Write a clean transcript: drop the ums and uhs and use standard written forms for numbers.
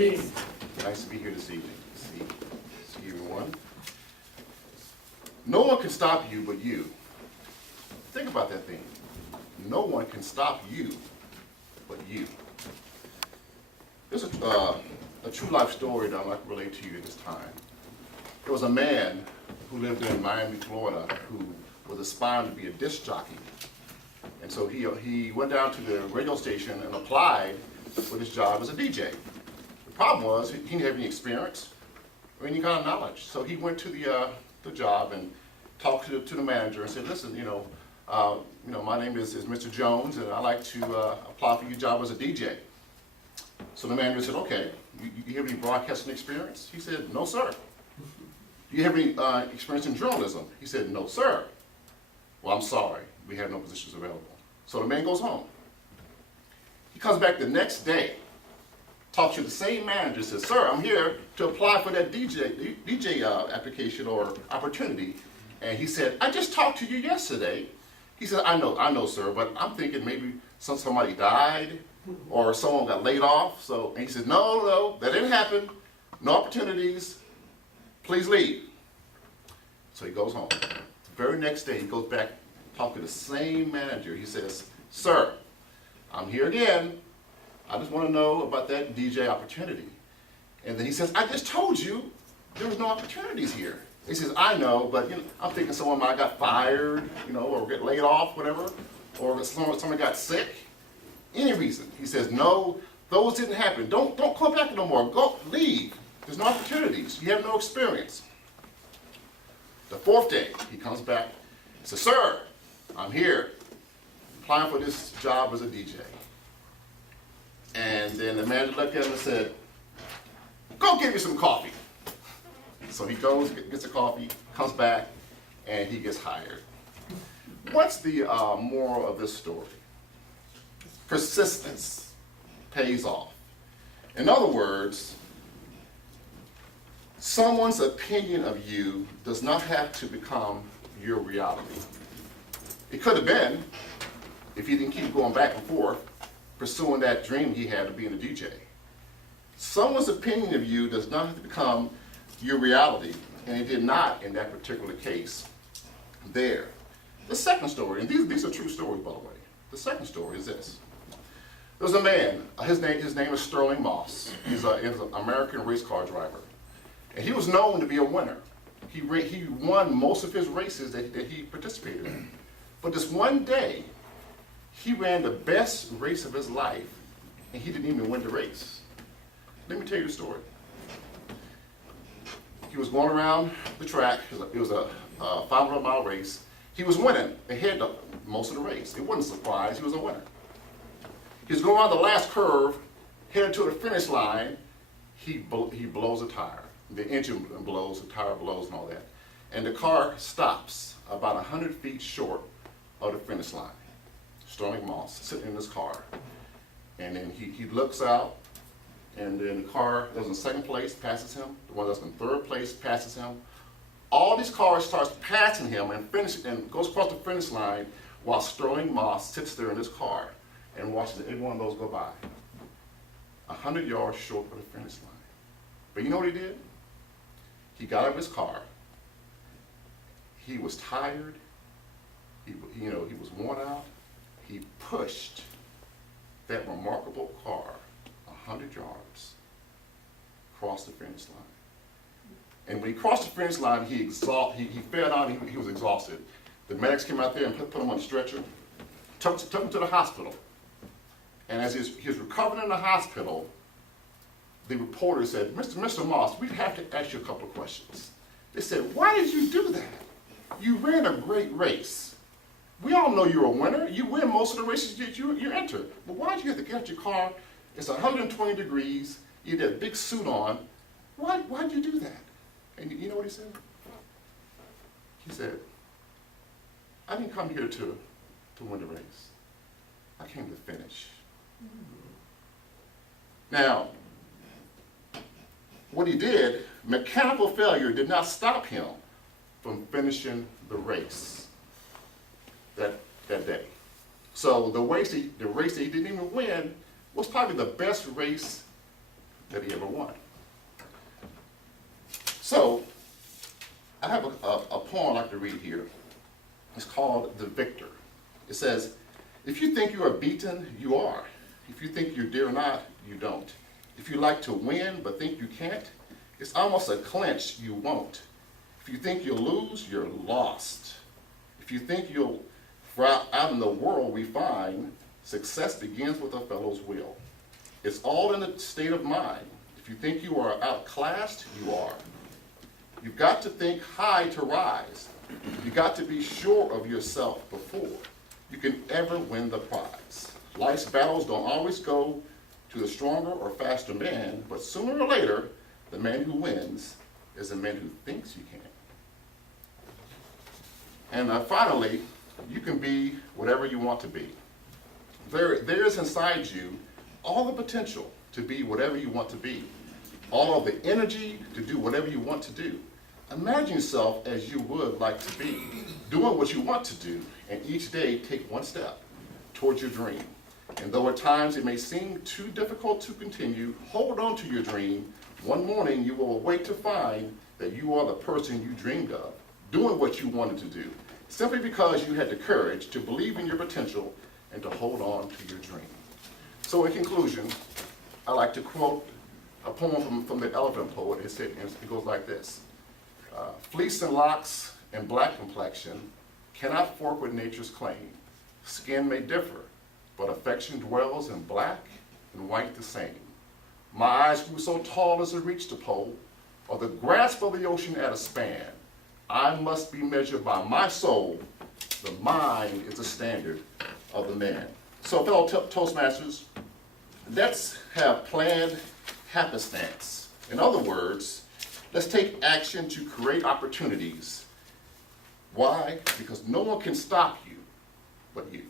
evening. Nice to be here this evening. See everyone. No one can stop you but you. Think about that thing. No one can stop you but you. There's a true life story that I'd like to relate to you at this time. There was a man who lived in Miami, Florida, who was aspiring to be a disc jockey. And so he went down to the radio station and applied for this job as a DJ. The problem was he didn't have any experience or any kind of knowledge. So he went to the job and talked to the manager and said, listen, my name is Mr. Jones, and I'd like to apply for your job as a DJ. So the manager said, okay, you have any broadcasting experience? He said, no, sir. Do you have any experience in journalism? He said, no, sir. Well, I'm sorry, we have no positions available. So the man goes home. He comes back the next day, talks to the same manager, says, sir, I'm here to apply for that DJ application or opportunity. And he said, I just talked to you yesterday. He said, I know, sir, but I'm thinking maybe somebody died or someone got laid off. And he said, no, that didn't happen. No opportunities. Please leave. So he goes home. The very next day, he goes back, talk to the same manager. He says, sir, I'm here again. I just want to know about that DJ opportunity. And then he says, I just told you there was no opportunities here. He says, I know, but I'm thinking someone might got fired, or get laid off, whatever, or someone got sick. Any reason. He says, no, those didn't happen. Don't come back no more. Go, leave. There's no opportunities. You have no experience. The fourth day, he comes back. He says, sir, I'm here, applying for this job as a DJ. And then the manager looked at him and said, go get me some coffee. So he goes, gets the coffee, comes back, and he gets hired. What's the moral of this story? Persistence pays off. In other words, someone's opinion of you does not have to become your reality. It could have been if he didn't keep going back and forth, pursuing that dream he had of being a DJ. Someone's opinion of you does not have to become your reality, and it did not in that particular case there. The second story, and these are true stories, by the way. The second story is this. There's a man, his name is Sterling Moss. He's an American race car driver. And he was known to be a winner. He won most of his races that he participated in. But this one day, he ran the best race of his life, and he didn't even win the race. Let me tell you the story. He was going around the track. It was a 500-mile race. He was winning ahead of most of the race. It wasn't a surprise. He was a winner. He was going around the last curve, headed to the finish line. He blows a tire. The engine blows, the tire blows, and all that. And the car stops about 100 feet short of the finish line. Sterling Moss sitting in his car. And then he looks out, and then the car that was in second place passes him. The one that's in third place passes him. All these cars starts passing him and goes across the finish line while Sterling Moss sits there in his car and watches every one of those go by. 100 yards short of the finish line. But you know what he did? He got out of his car. He was tired. He was worn out. He pushed that remarkable car 100 yards across the finish line. And when he crossed the finish line, he fell down. He was exhausted. The medics came out there and put him on a stretcher, took him to the hospital. And as he was recovering in the hospital, the reporter said, Mr. Moss, we have to ask you a couple of questions. They said, why did you do that? You ran a great race. We all know you're a winner. You win most of the races that you enter. But why did you have to get out your car? It's 120 degrees. You had that big suit on. Why did you do that? And you know what he said? He said, I didn't come here to win the race. I came to finish. Now, what he did, mechanical failure did not stop him from finishing the race that day. So the race that he didn't even win was probably the best race that he ever won. So, I have a poem I'd like to read here. It's called The Victor. It says, if you think you are beaten, you are. If you think you dare not, you don't. If you like to win but think you can't, it's almost a clinch you won't. If you think you'll lose, you're lost. If you think you'll, for out in the world we find, success begins with a fellow's will. It's all in the state of mind. If you think you are outclassed, you are. You've got to think high to rise. You've got to be sure of yourself before you can ever win the prize. Life's battles don't always go to the stronger or faster man, but sooner or later, the man who wins is the man who thinks you can. And finally, you can be whatever you want to be. There is inside you all the potential to be whatever you want to be, all of the energy to do whatever you want to do. Imagine yourself as you would like to be, doing what you want to do, and each day take one step towards your dream. And though at times it may seem too difficult to continue, hold on to your dream. One morning you will awake to find that you are the person you dreamed of, doing what you wanted to do, simply because you had the courage to believe in your potential and to hold on to your dream. So in conclusion, I like to quote a poem from the Elephant Poet. It goes like this. Fleece and locks and black complexion cannot fork with nature's claim. Skin may differ, but affection dwells in black and white the same. My eyes grew so tall as to reach the pole, or the grasp of the ocean at a span. I must be measured by my soul. The mind is the standard of the man. So fellow Toastmasters, let's have planned happenstance. In other words, let's take action to create opportunities. Why? Because no one can stop you but you.